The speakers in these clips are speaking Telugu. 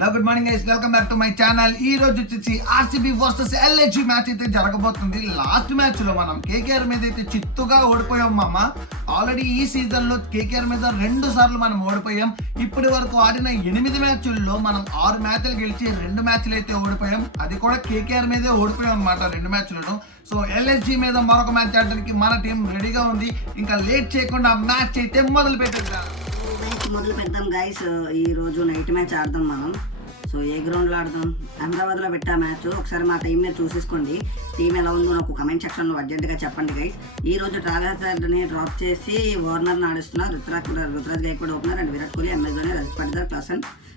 Hello good morning guys, welcome back to my channel. ఈ రోజు వచ్చేసి ఆర్సీబీ వర్సెస్ ఎల్హెచ్బి మ్యాచ్ అయితే జరగబోతుంది. లాస్ట్ మ్యాచ్ లో మనం కేకేఆర్ మీద అయితే చిత్తుగా ఓడిపోయాం మామ. ఆల్రెడీ ఈ సీజన్ లో కేకేఆర్ మీద 2 సార్లు మనం ఓడిపోయాం. ఇప్పటి వరకు ఆడిన 8 మ్యాచ్ల్లో మనం 6 మ్యాచ్లు గెలిచి 2 మ్యాచ్లు అయితే ఓడిపోయాం. అది కూడా కేకేఆర్ మీదే ఓడిపోయాం అనమాట 2 మ్యాచ్లను. సో ఎల్హెచ్బి మీద మరొక మ్యాచ్ ఆడడానికి మన టీం రెడీగా ఉంది. ఇంకా లేట్ చేయకుండా మ్యాచ్ అయితే మొదలు పెట్టేద్దాం. మొదలు పెడదాం గైస్. ఈ రోజు నైట్ మ్యాచ్ ఆడదాం మనం. సో ఏ గ్రౌండ్లో ఆడదాం? అహ్మదాబాద్లో పెట్టా మ్యాచ్. ఒకసారి మా టీం మీద చూసేసుకోండి. టీం ఎలా ఉందో నాకు కామెంట్ సెక్షన్లో అర్జెంట్గా చెప్పండి గైస్. ఈ రోజు ట్రావెల్స్ని డ్రాప్ చేసి వార్నర్ని ఆడిస్తున్నారు. Ruturaj Gaikwad opener and Virat Kohli, MS Dhoni, Rajat Patidar,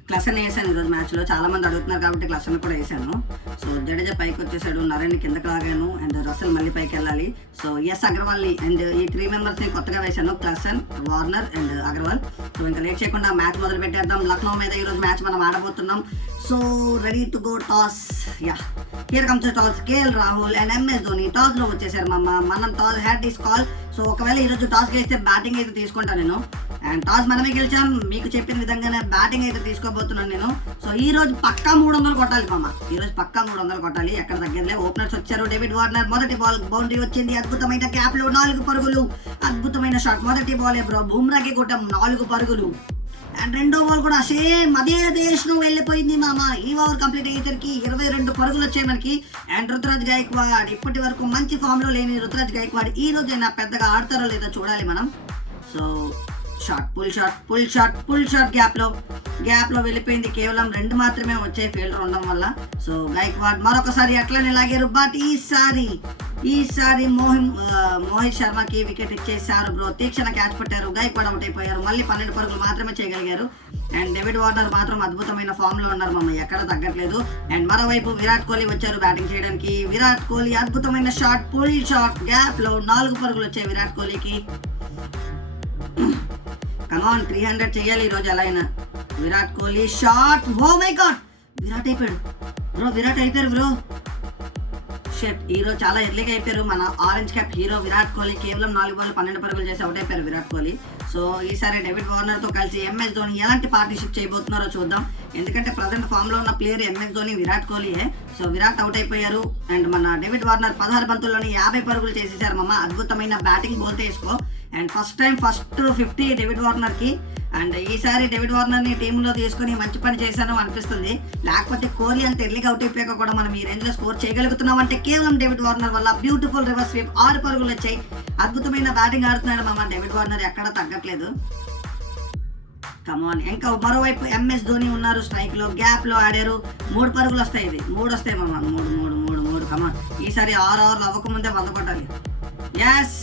Klaasen వేసాను ఈరోజు మ్యాచ్లో. చాలా మంది అడుగుతున్నారు కాబట్టి క్లసన్ కూడా వేసాను. సో జడేజా పైకి వచ్చేసాడు, నరేన్ని కిందకి లాగాను అండ్ రసల్ మళ్ళీ పైకి వెళ్ళాలి. సో ఎస్ అగర్వాల్ని అండ్ ఈ 3 మెంబర్స్ని కొత్తగా వేసాను, Klaasen, Warner and Agarwal. So ఇంకా లేట్ చేయకుండా మ్యాచ్ మొదలు పెట్టేద్దాం. లక్నో మీద ఈరోజు మ్యాచ్ మనం ఆడబోతున్నాం. So ready to go toss. Yeah here comes toss. KL Rahul and MS Dhoni టాస్లో వచ్చేసారు మనం toss had this call. So ఒకవేళ ఈరోజు టాస్ గెలిస్తే బ్యాటింగ్ అయితే తీసుకుంటాను నేను. అండ్ టాస్ మనమే గెలిచాం. మీకు చెప్పిన విధంగానే బ్యాటింగ్ అయితే తీసుకోబోతున్నాను నేను. సో ఈ రోజు పక్కా 300 కొట్టాలి మామ. ఈ రోజు పక్కా 300 కొట్టాలి, ఎక్కడ తగ్గదులే. ఓపెనర్స్ వచ్చారు. డేవిడ్ వార్నర్ మొదటి బాల్ బౌండరీ వచ్చింది. అద్భుతమైన గ్యాప్ లో 4 పరుగులు. అద్భుతమైన షాట్. మొదటి బాలే బ్రో, బుమ్రాకి కొట్టాం 4 పరుగులు. అండ్ రెండో బాల్ కూడా సేమ్ అదే దేశం వెళ్ళిపోయింది మామ. ఈ ఓవర్ కంప్లీట్ అయ్యేసరికి 22 పరుగులు వచ్చాయి మనకి. అండ్ రుతురాజ్ గైక్వాడ్ ఇప్పటి వరకు మంచి ఫామ్ లో లేని రుతురాజ్ గైక్వాడ్ ఈ రోజైనా పెద్దగా ఆడతారో లేదో చూడాలి మనం. So shot, pull shot gap లో వెళ్ళిపోయింది. కేవలం 2 మాత్రమే వచ్చాయి ఫీల్డర్ ఉండడం వల్ల. సో గైక్వాడ్ మరొకసారి అట్లనే లాగారు. బట్ ఈసారి మోహిత్ శర్మకి వికెట్ ఇచ్చేసారు బ్రో. తీక్షణ క్యాచ్ పట్టారు. గైక్వాడ్ అవుట్ అయిపోయారు. మళ్ళీ 12 పరుగులు మాత్రమే చేయగలిగారు. అండ్ డేవిడ్ వార్నర్ మాత్రం అద్భుతమైన ఫామ్ లో ఉన్నారు మమ్మ, ఎక్కడ తగ్గట్లేదు. అండ్ మరోవైపు విరాట్ కోహ్లీ వచ్చారు బ్యాటింగ్ చేయడానికి. విరాట్ కోహ్లీ అద్భుతమైన షాట్, పుల్ షాట్ గ్యాప్ లో 4 పరుగులు వచ్చాయి విరాట్ కోహ్లీకి. కమాన్ 300 చేయాలి ఈరోజు ఎలా అయినా. Virat Kohli shot. Oh my God, Virat అయిపోయారు బ్రో. షెట్, ఈరోజు చాలా ఎర్లీగా అయిపోయారు మన orange cap hero Virat Kohli. కేవలం 4 బాల్ 12 పరుగులు చేసి అవుట్ అయిపోయారు విరాట్ కోహ్లీ. సో ఈసారి డేవిడ్ వార్నర్ తో కలిసి ఎంఎస్ ధోని ఎలాంటి పార్ట్నర్షిప్ చేయబోతున్నారో చూద్దాం. ఎందుకంటే ప్రజెంట్ ఫామ్ లో ఉన్న ప్లేయర్ ఎంఎస్ ధోని, విరాట్ కోహ్లీయే. సో విరాట్ అవుట్ అయిపోయారు. అండ్ మన డేవిడ్ వార్నర్ 16 బంతుల్లోని 50 పరుగులు చేసేసారు మమ్మ. అద్భుతమైన బ్యాటింగ్ బోల్తే వేసుకో. అండ్ ఫస్ట్ 50 డేవిడ్ వార్నర్ కి. అండ్ ఈసారి డేవిడ్ వార్నర్ ని టీంలో తీసుకుని మంచి పని చేశాను అనిపిస్తుంది. లేకపోతే కోహ్లీ అంత ఎర్లీగా అవుట్ అయిపోయాక కూడా మనం ఈ రేంజ్ లో స్కోర్ చేయగలుగుతున్నాం అంటే కేవలం డేవిడ్ వార్నర్ వల్ల. బ్యూటిఫుల్ రివర్స్ స్వీప్, 6 పరుగులు వచ్చాయి. అద్భుతమైన బ్యాటింగ్ ఆడుతున్నాడు మామ డేవిడ్ వార్నర్, ఎక్కడ తగ్గట్లేదు. కమాన్. ఇంకా మరోవైపు ఎంఎస్ ధోని ఉన్నారు స్ట్రైక్ లో. గ్యాప్ లో ఆడారు. 3 పరుగులు వస్తాయి. ఇది 3 వస్తాయి మామ. 3. కమాన్. ఈసారి 6 ఓవర్లు అవ్వకముందే 100 కొట్టాలి. Yes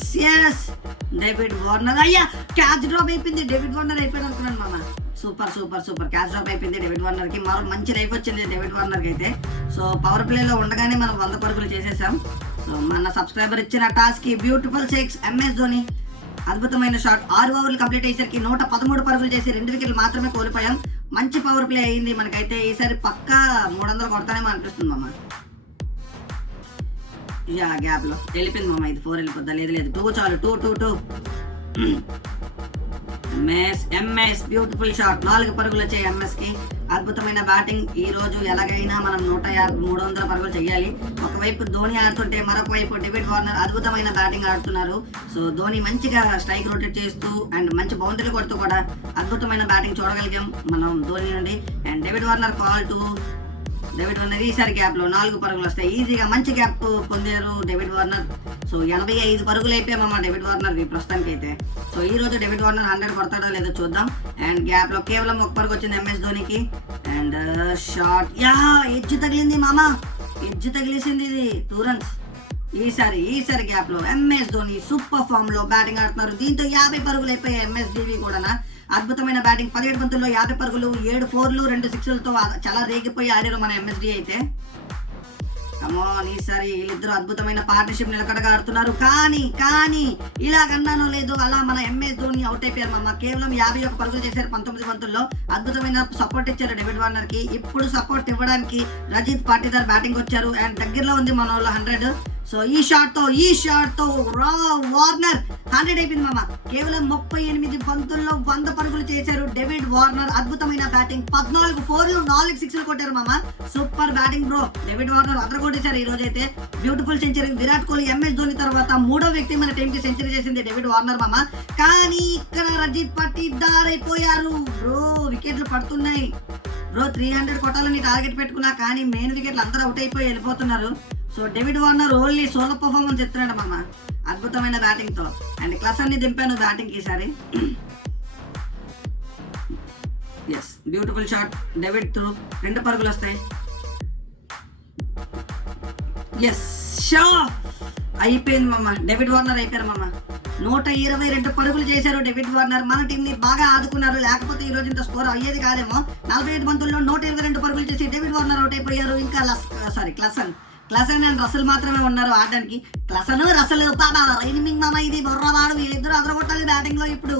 David Warner. అయ్యా క్యాచ్ డ్రాప్ అయిపోయింది. డేవిడ్ వార్నర్ అయిపోయాడు అనుకున్నాను మామ. సూపర్ క్యాచ్ డ్రాప్ అయిపోయింది డేవిడ్ వార్నర్ కి. మరో మంచి లైఫ్ వచ్చింది డేవిడ్ వార్నర్ కి అయితే. సో పవర్ ప్లే లో ఉండగానే మనం 100 పరుగులు చేసేసాం. సో మన సబ్స్క్రైబర్ ఇచ్చిన టాస్క్ కి బ్యూటిఫుల్ 6 ఎంఎస్ ధోని అద్భుతమైన షాట్. 6 ఓవర్లు కంప్లీట్ అయ్యేసరికి 113 పరుగులు చేసి 2 వికెట్లు మాత్రమే కోల్పోయాం. మంచి పవర్ ప్లే అయింది మనకైతే. ఈసారి పక్కా 300 కొడతానేమో అనిపిస్తుంది మామ. యా గ్యాప్ లో వెళ్ళిపోయింది మామ. ఇది 4 వెళ్ళిపోద్దా? లేదు 2 చాలు. 2. MS beautiful shot. 4 పరుగులు వచ్చాయి ఎంఎస్ కి. అద్భుతమైన బ్యాటింగ్. ఈ రోజు ఎలాగైనా మనం 300 పరుగులు చేయాలి. ఒకవైపు ధోని ఆడుతుంటే మరొక వైపు డేవిడ్ వార్నర్ అద్భుతమైన బ్యాటింగ్ ఆడుతున్నారు. సో ధోని మంచిగా స్ట్రైక్ రొటేట్ చేస్తూ అండ్ మంచి బౌండరీలు కొడుతూ కూడా అద్భుతమైన బ్యాటింగ్ చూడగలిగాం మనం ధోని నుండి. And David Warner call to David Warner. ఈసారి గ్యాప్ లో 4 పరుగులు వస్తాయి. ఈజీగా మంచి గ్యాప్ పొందారు డేవిడ్ వార్నర్. సో 85 పరుగులు అయిపోయామమ్మా డేవిడ్ వార్నర్ ప్రస్తుతానికి అయితే. సో ఈ రోజు డేవిడ్ వార్నర్ 100 కొడతాడో లేదో చూద్దాం. అండ్ గ్యాప్ లో కేవలం 1 పరుగు వచ్చింది ఎంఎస్ ధోనికి. And shot. ఎడ్జ్ తగిలింది మామ, ఎడ్జ్ తగిలేసింది. ఇది 2 రన్స్. ఈసారి గ్యాప్ లో ఎంఎస్ ధోని సూపర్ ఫామ్ లో బ్యాటింగ్ ఆడుతున్నారు. దీంతో 50 పరుగులు అయిపోయాయి ఎంఎస్ ధోని కూడా. అద్భుతమైన బ్యాటింగ్. 17 బంతుల్లో 50 పరుగులు, 7 4లు 2 6లతో చాలా రేగిపోయి ఆడారు మన ఎంఎస్డి అయితే. కమాన్. ఈసారి వీళ్ళిద్దరు అద్భుతమైన పార్ట్నర్షిప్ నిలకడగా ఆడుతున్నారు. కానీ ఇలాగన్నానో లేదో అలా మన ఎంఎస్ ధోని అవుట్ అయిపోయారు మామ. కేవలం 51 పరుగులు చేశారు 19 బంతుల్లో. అద్భుతమైన సపోర్ట్ ఇచ్చారు డేవిడ్ వార్నర్ కి. ఇప్పుడు సపోర్ట్ ఇవ్వడానికి రజత్ పాటిదార్ బ్యాటింగ్ వచ్చారు. అండ్ దగ్గరలో ఉంది మన వాళ్ళు 100. సో ఈ షాట్ తో వార్నర్ 100 అయిపోయింది మామ. కేవలం 38 బంతుల్లో 100 పరుగులు చేశారు డేవిడ్ వార్నర్. అద్భుతమైన బ్యాటింగ్, 14 4లు 4 6లు కొట్టారు మామ. Super batting bro. David Warner అదర కొట్టేశారు ఈ రోజు అయితే. Beautiful century. Virat Kohli, MS Dhoni తర్వాత 3వ వ్యక్తి మన టీం కి సెంచరీ చేసింది డేవిడ్ వార్నర్ మామ. కానీ ఇక్కడ రజిత్ పట్టిదార్ అయిపోయారు బ్రో. వికెట్లు పడుతున్నాయి బ్రో. 300 కొట్టాలని టార్గెట్ పెట్టుకున్నా కానీ మెయిన్ వికెట్లు అందరూ అవుట్ అయిపోయి వెళ్ళిపోతున్నారు. So David Warner only solo performance ఇస్తున్నాడు మామ అద్భుతమైన బ్యాటింగ్ తో. అండ్ క్లాస్ అన్ని దింపాను బ్యాటింగ్ ఈసారి. Yes, beautiful shot. David through 2 పరుగులు వస్తాయి. ఎస్, షా అయిపోయింది మామ. డేవిడ్ వార్నర్ అయిపోయారు మామ. 122 పరుగులు చేశారు డేవిడ్ వార్నర్. మన టీం ని బాగా ఆదుకున్నారు, లేకపోతే ఈ రోజు ఇంత స్కోర్ అయ్యేది కాదేమో. 45 బంతుల్లో 122 పరుగులు చేసి డేవిడ్ వార్నర్ అవుట్ అయిపోయారు. ఇంకా క్లసన్ అండ్ రసల్ మాత్రమే ఉన్నారు ఆడడానికి. క్లసన్ రసల్ బాబా రైనింగ్ మామ. ఇది బొర్రవాడు, వీళ్ళిద్దరు అదరగొట్టాలి బ్యాటింగ్ లో ఇప్పుడు.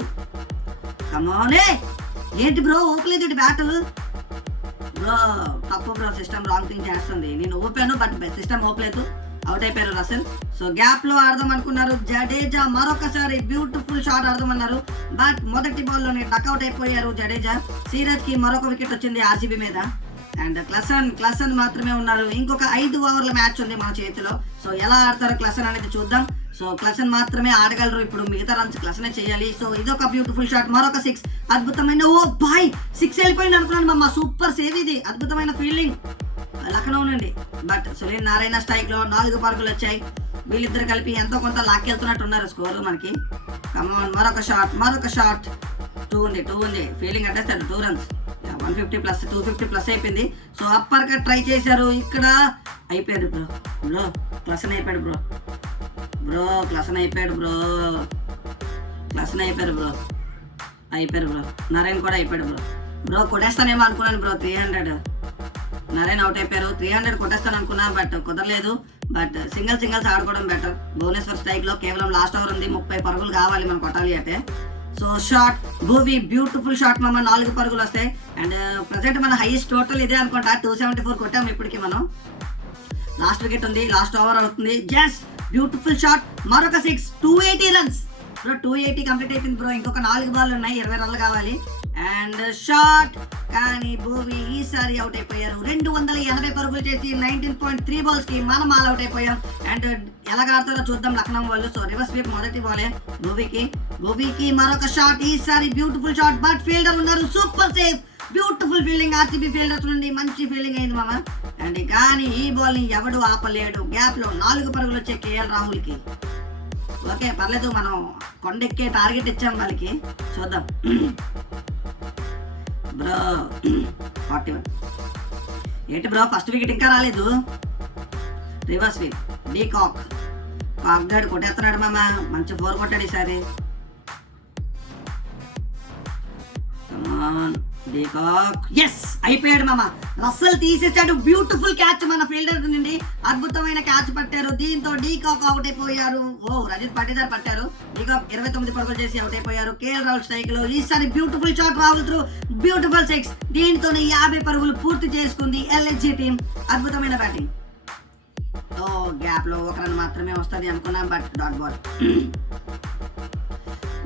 కమోనే, ఏంటి బ్రో ఊపలేదు బ్యాట్ బ్రో? తప్పు బ్రో, సిస్టమ్ రాంగ్ థింగ్ చేస్తుంది. నేను ఊపాను బట్ సిస్టమ్ ఊపలేదు. అవుట్ అయిపోయారు రసల్. సో గ్యాప్ లో ఆడదాం అనుకున్నారు జడేజా. మరొకసారి బ్యూటిఫుల్ షాట్ ఆడదామన్నారు బట్ మొదటి బాల్ లోనే డక్అవుట్ అయిపోయారు జడేజా. సిరాజ్ కి మరొక వికెట్ వచ్చింది RCB మీద. అండ్ క్లసన్ మాత్రమే ఉన్నారు. ఇంకొక 5 ఓవర్ల మ్యాచ్ ఉంది మన చేతిలో. సో ఎలా ఆడతారో క్లసన్ అనేది చూద్దాం. సో క్లసన్ మాత్రమే ఆడగలరు ఇప్పుడు. మిగతా రన్స్ క్లసనే చేయాలి. సో ఇదొక బ్యూటిఫుల్ షాట్. మరొక 6 అద్భుతమైన. ఓ బాయ్, 6 వెళ్ళిపోయింది అనుకున్నాను మమ్మ. సూపర్ సేవ్ ఇది. అద్భుతమైన ఫీల్డింగ్ లక్నో నుండి. బట్ సునీల్ నారాయణ స్ట్రైక్ లో 4 పరుగులు వచ్చాయి. వీళ్ళిద్దరు కలిపి ఎంతో కొంత లాక్కెళ్తున్నట్టున్నారు స్కోర్ మనకి. కమాన్, మరొక షాట్. 2 ఉంది. ఫీల్డింగ్ అడ్డేస్తాడు. 2 runs. 150 ప్లస్ 250 ప్లస్ అయిపోయింది. సో అప్పర్ కట్ ట్రై చేశారు. ఇక్కడ అయిపోయాడు బ్రో. క్లసన్ అయిపోయాడు బ్రో. నారాయణ కూడా అయిపోయాడు బ్రో. కొట్టేస్తానేమో అనుకున్నాను బ్రో. 300 నారాయణ అవుట్ అయిపోయారు. 300 కొట్టేస్తాను అనుకున్నా బట్ కుదరలేదు. బట్ సింగిల్స్ ఆడుకోవడం బెటర్. భువనేశ్వర్ స్ట్రైక్ లో కేవలం లాస్ట్ ఓవర్ ఉంది. 30 పరుగులు కావాలి మనం కొట్టాలి అంటే. So shot Bhuvi, beautiful shot మామ. 4 పరుగులు వస్తాయి. అండ్ ప్రజెంట్ మన హైయెస్ట్ టోటల్ ఇదే అనుకుంటా. 274 కొట్టాము ఇప్పటికి మనం. లాస్ట్ వికెట్ ఉంది, లాస్ట్ ఓవర్ అవుతుంది. Just beautiful shot. మరొక 6, 280 runs బ్రో. 280 కంప్లీట్ అయిపోయింది బ్రో. ఇంకొక 4 బాల్ ఉన్నాయి, 20 రన్లు కావాలి. అండ్ షాట్ కానీ భూవి ఈసారి అవుట్ అయిపోయారు. 280 పరుగులు చేసి 19.3 balls కి మనం ఆల్ అవుట్ అయిపోయాం. అండ్ ఎలా ఆడతారో చూద్దాం లక్నో వాళ్ళు. సో రివర్స్ స్వీప్ మొదటి బాలే భూవికి మరొక షాట్. ఈసారి బ్యూటిఫుల్ షాట్ బట్ ఫీల్డర్ ఉన్నారు. Super save, beautiful fielding. RCB fielders నుండి మంచి ఫీల్డింగ్ అయింది మామ. అండ్ కానీ ఈ బాల్ ని ఎవడు ఆపలేడు. గ్యాప్ లో 4 పరుగులు వచ్చాయి KL రాహుల్ కి. ఓకే పర్లేదు, మనం కొండెక్కే టార్గెట్ ఇచ్చాం వాళ్ళకి. చూద్దాం బ్రో. 41 ఏంటి బ్రో, ఫస్ట్ వికెట్ ఇంకా రాలేదు. Reverse sweep. కాక్ గడ్ కొట్టేస్తున్నాడు మామ. మంచి 4 కొట్టాడు ఈసారి. ఎస్ అయిపోయాడు మామ. రస్సల్ తీసేసాడు. బ్యూటిఫుల్ క్యాచ్ మన ఫీల్డర్ నుండి. అద్భుతమైన క్యాచ్ పట్టారు. దీంతో డీకాక్ అవుట్ అయిపోయారు. రజిత్ పట్టిదార్ పట్టారు. డీకాక్ 29 పరుగులు చేసి అవుట్ అయిపోయారు. KL రాహుల్ స్ట్రైక్ లో. ఈసారి beautiful shot Rahul through. Beautiful 6. దీంతోనే 50 పరుగులు పూర్తి చేసుకుంది LHG టీం. అద్భుతమైన బ్యాటింగ్. గ్యాప్ లో 1 రన్ మాత్రమే వస్తుంది అనుకున్నాం బట్ డాట్ బాల్.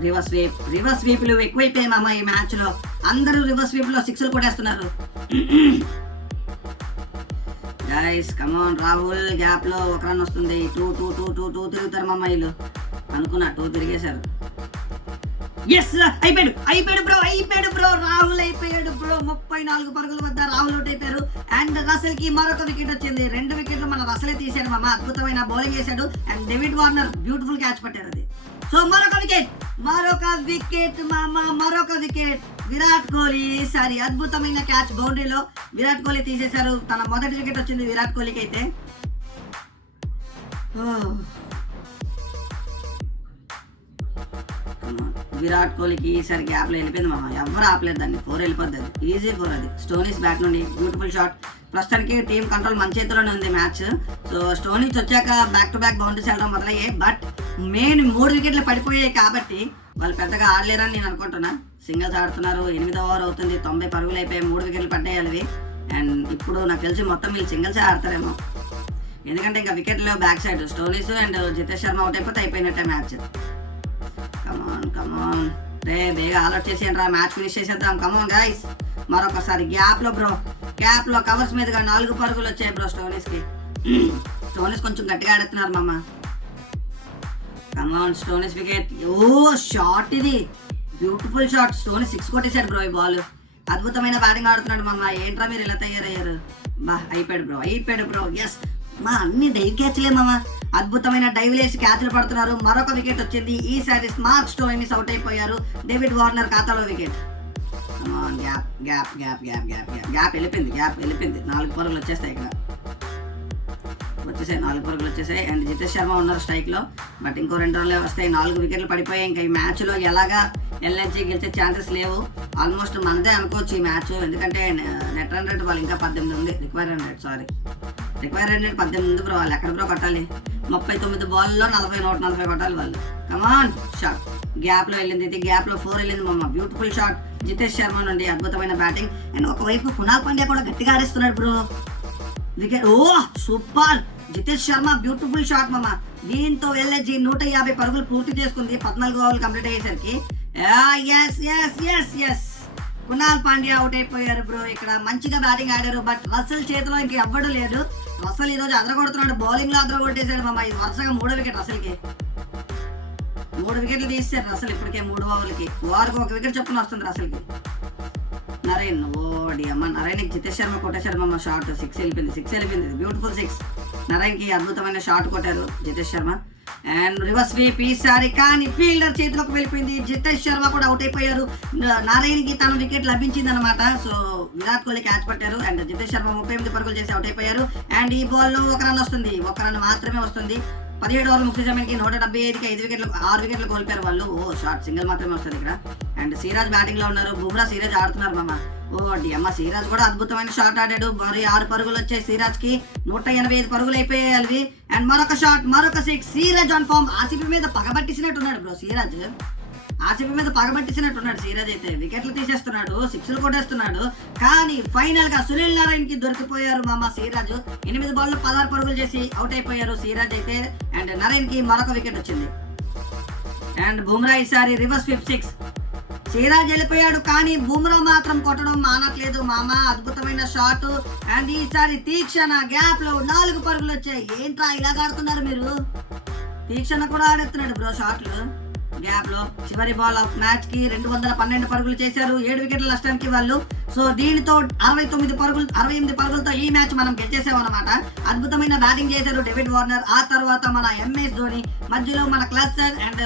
రివర్స్ స్వీప్లు ఎక్కువైపోయాయి మామ ఈ మ్యాచ్ లో. అందరూ రివర్స్ స్వీప్ లో 6లు కొట్టేస్తున్నారు. Guys come on Rahul. గ్యాప్ లో 1 రన్ వస్తుంది. 2 తిరుగుతారు మామ వీళ్ళు అనుకున్నా. 2 తిరిగేశారు. ఎస్ అయిపోయాడు బ్రో. రాహుల్ అయిపోయాడు బ్రో. 34 పరుగుల వద్ద రాహుల్ అవుట్ అయిపోయారు. అండ్ రసల్ కి మరొక వికెట్ వచ్చింది. 2 వికెట్లు మన రసలే తీశాడు మామ. అద్భుతమైన బౌలింగ్ చేశాడు. And David Warner beautiful catch పట్టారు అది. సో మరొక వికెట్ మామ. మరొక వికెట్. విరాట్ కోహ్లీ ఈసారి అద్భుతమైన క్యాచ్ బౌండరీలో. విరాట్ కోహ్లీ తీసేశారు. తన మొదటి వికెట్ వచ్చింది విరాట్ కోహ్లీకి అయితే. విరాట్ కోహ్లీకి ఈసారి గ్యాప్ లో వెళ్ళిపోయింది మామ. ఎవరు ఆపలేదు దాన్ని. 4 వెళ్ళిపోద్ది. ఈజీ 4 అది. స్టోనీస్ బ్యాట్ నుండి బ్యూటిఫుల్ షాట్. ప్రస్తుతానికి టీం కంట్రోల్ మన చేతిలోనే ఉంది మ్యాచ్. సో స్టోనీస్ వచ్చాక బ్యాక్ టు బ్యాక్ బౌండరీస్ వెళ్ళడం మొదలయ్యాయి. బట్ మెయిన్ 3 వికెట్లు పడిపోయాయి కాబట్టి వాళ్ళు పెద్దగా ఆడలేరని నేను అనుకుంటున్నా. సింగిల్స్ ఆడుతున్నారు. 8వ ఓవర్ అవుతుంది. 90 పరుగులు అయిపోయాయి. 3 వికెట్లు పడ్డాయి అవి. అండ్ ఇప్పుడు నాకు తెలిసి మొత్తం వీళ్ళు సింగిల్సే ఆడతారేమో. ఎందుకంటే ఇంకా వికెట్లో back side Stoinis and Jitesh Sharma out అయిపోతే అయిపోయినట్టే మ్యాచ్. కమాన్ రే బేగా అలర్ట్ చేసేయండి రా, మ్యాచ్ ఫినిష్ చేసేద్దాం. కమాన్ గైస్, మరొకసారి గ్యాప్ లో కవర్స్ మీదుగా 4 పరుగులు వచ్చాయి బ్రో స్టోనీస్ కి. స్టోనీస్ కొంచెం గట్టిగా ఆడుతున్నారు మామ. కమాన్ స్టోనీస్ వికెట్. ఓ షాట్, ఇది బ్యూటిఫుల్ షాట్. స్టోనీస్ 6 కొట్టేశాడు బ్రో ఈ బాల్. అద్భుతమైన బ్యాటింగ్ ఆడుతున్నాడు మామ. ఏంట్రా మీరు ఇలా తయారయ్యారు? అయిపోయాడు బ్రో. ఎస్ మా అన్ని డైవ్ క్యాచ్లే మామ. అద్భుతమైన డైవ్ లేసి క్యాచ్లు పడుతున్నారు. మరొక వికెట్ వచ్చింది. ఈసారి స్మార్ట్ స్టోనీస్ అవుట్ అయిపోయారు. డేవిడ్ వార్నర్ ఖాతాలో వికెట్. గ్యాప్ వెళ్ళిపోయింది. 4 పరుగులు వచ్చేస్తాయి ఇక్కడ. 4 పరుగులు వచ్చేసాయి. అండ్ జితేష్ శర్మ ఉన్నారు స్ట్రైక్ లో. బట్ ఇంకో 2 రన్లే వస్తాయి. 4 వికెట్లు పడిపోయాయి. ఇంకా ఈ మ్యాచ్ లో ఎలాగా ఎల్ఎన్జీ గెలిచే ఛాన్సెస్ లేవు. ఆల్మోస్ట్ మనదే అనుకోవచ్చు ఈ మ్యాచ్. ఎందుకంటే నెట్ రన్ రేట్ వాళ్ళు ఇంకా 18 ఉంది. రిక్వైర్ రన్ రేట్ 18 ఉంది బ్రో. వాళ్ళు ఎక్కడ బ్రో కొట్టాలి? 39 బాల్లో 140 కొట్టాలి వాళ్ళు. కమాన్ షాట్. గ్యాప్ లో వెళ్ళింది. ఇది గ్యాప్ లో 4 వెళ్ళింది మమ్మ. బ్యూటిఫుల్ షాట్ జితేష్ శర్మ నుండి. అద్భుతమైన బ్యాటింగ్. అండ్ ఒకవైపు కునాల్ పాండ్యా కూడా గట్టిగా ఆడిస్తున్నాడు bro. Wicket. Oh super Jitesh Sharma, beautiful shot మామ. దీంతో ఎల్ఎస్జీ 150 పరుగులు పూర్తి చేసుకుంది 14 ఓవర్లు కంప్లీట్ అయ్యేసరికి. ఎస్ కునాల్ పాండ్యా అవుట్ అయిపోయారు బ్రో. ఇక్కడ మంచిగా బ్యాటింగ్ ఆడారు. బట్ రసల్ చేతిలో ఇంక ఎవ్వడు లేదు. రసల్ ఈ రోజు అదరగొడుతున్నాడు. బౌలింగ్ లో అదరగొట్టేశాడు మామ. ఇది వరుసగా 3వ వికెట్ రసల్కి. 3 వికెట్లు తీసేశారు రసల్ ఇప్పటికే 3 ఓవర్లకి. ఓవర్కి 1 వికెట్ చొప్పున వస్తుంది రసల్కి. నరేన్ ఓడి అమ్మ. నరేన్కి జితేష్ శర్మ కొట్టేశారు మమ్మ. షాట్ 6 వెళ్ళిపోయింది. బ్యూటిఫుల్ 6. నరేన్కి అద్భుతమైన షాట్ కొట్టారు Jitesh Sharma. And reverse sweep ఈసారి, కానీ ఫీల్డర్ చేతిలోకి వెళ్ళిపోయింది. జితేష్ శర్మ కూడా అవుట్ అయిపోయారు. నరేన్కి తన వికెట్ లభించింది అనమాట. సో విరాట్ కోహ్లీ క్యాచ్ పట్టారు. అండ్ జితేష్ శర్మ 38 పరుగులు చేసి అవుట్ అయిపోయారు. అండ్ ఈ బాల్ లో 1 రన్ వస్తుంది. 1 రన్ మాత్రమే వస్తుంది. 17 ఓవర్లు ముఖ్య సమయానికి 175కి 6 వికెట్లు కోల్పోయారు వాళ్ళు. ఓ షాట్ సింగిల్ మాత్రమే వస్తుంది ఇక్కడ. అండ్ సిరాజ్ బ్యాటింగ్ లో ఉన్నారు. బుమ్రా సిరాజ్ ఆడుతున్నారు మామ. ఓ అమ్మ, సిరాజ్ కూడా అద్భుతమైన షాట్ ఆడాడు. మరి 6 పరుగులు వచ్చాయి సిరాజ్ కి. 185 పరుగులు అయిపోయాయి. అండ్ మరొక షాట్, మరొక 6. Siraj on farm. ఆర్సీబీ మీద పగబట్టిసినట్టున్నాడు బ్రో సిరాజ్. సిరాజ్ అయితే వికెట్లు తీసేస్తున్నాడు, 6లు కొట్టేస్తున్నాడు. కానీ ఫైనల్ గా సునీల్ నారాయణ్ కి దొరికిపోయారు మామ సిరాజ్. 8 బాల్లో 16 పరుగులు చేసి అవుట్ అయిపోయారు సిరాజ్ అయితే. అండ్ నరేన్ కి మరొక వికెట్ వచ్చింది. అండ్ బుమ్రా ఈసారి రివర్స్ స్వీప్ 6. సిరాజ్ వెళ్ళిపోయాడు, కానీ బుమ్రా మాత్రం కొట్టడం మానట్లేదు మామ. అద్భుతమైన షాట్. అండ్ ఈసారి తీక్షణ గ్యాప్ లో 4 పరుగులు వచ్చాయి. ఏంట్రా ఇలాగ ఆడుతున్నారు మీరు? తీక్షణ కూడా ఆడేస్తున్నాడు బ్రో షాట్లు గ్యాప్ లో. చివరి బాల్ ఆఫ్ మ్యాచ్ కి 212 పరుగులు చేశారు. 7 వికెట్ల నష్టానికి వాళ్ళు. సో దీనితో 68 పరుగులతో ఈ మ్యాచ్ మనం గెలిచేసాం అనమాట. అద్భుతమైన బ్యాటింగ్ చేశారు డేవిడ్ వార్నర్. ఆ తర్వాత మన ఎంఎస్ ధోని, మధ్యలో మన క్లస్టర్ అండ్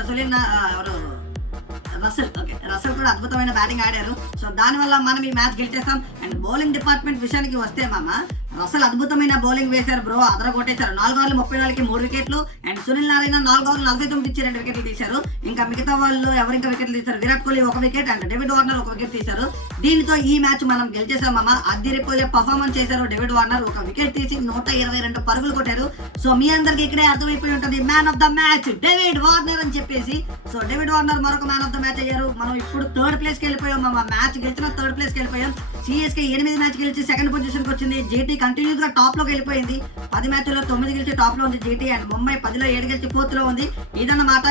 రసల్ కూడా అద్భుతమైన బ్యాటింగ్ ఆడారు. సో దానివల్ల మనం ఈ మ్యాచ్ గెలిచేస్తాం. అండ్ బౌలింగ్ డిపార్ట్మెంట్ విషయానికి వస్తే మామ, రసల్ అద్భుతమైన బౌలింగ్ వేశారు బ్రో. అదర కొట్టేశారు. 4 ఓవర్లు 34కి 3 వికెట్లు. అండ్ సునీల్ నారాయణ 4 ఓవర్లు 49 ఇచ్చి 2 వికెట్లు తీశారు. ఇంకా మిగతా వాళ్ళు ఎవరింకా వికెట్లు తీశారు? Virat Kohli 1 wicket and David Warner 1 wicket తీశారు. దీనితో ఈ మ్యాచ్ మనం గెలిచేసాం మామ. అదిరిపోయే పర్ఫార్మెన్స్ చేశారు డేవిడ్ వార్నర్. 1 వికెట్ తీసి 122 పరుగులు కొట్టారు. సో మీ అందరికి ఇక్కడే అర్థమైపోయి ఉంటుంది man of the match David Warner అని చెప్పేసి. సో డేవిడ్ వార్నర్ మరొక మ్యాన్ ఆఫ్ ద మ్యాచ్ అయ్యారు. మనం ఇప్పుడు 3rd ప్లేస్ కి వెళ్ళిపోయాం మామ. మ్యాచ్ గెలిచిన 3rd ప్లేస్ కి వెళ్ళిపోయాం. సిఎస్కే 8 మ్యాచ్ గెలిచి 2nd పొజిషన్ కి వచ్చింది. జీటీ కంటిన్యూస్ గా టాప్ లోకి వెళ్ళిపోయింది. 10 మ్యాచ్ల్లో 9 గెలిచి టాప్ లో ఉంది జీటీ. అండ్ ముంబై 10లో 7 గెలిచి 4th లో ఉంది. ఇదన్నమాట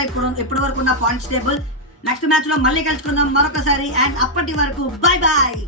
ఇప్పుడు వరకు ఉన్న పాయింట్స్ టేబుల్. నెక్స్ట్ మ్యాచ్ లో మళ్ళీ కలుసుకుందాం మరొకసారి. అండ్ అప్పటి వరకు బై బాయ్.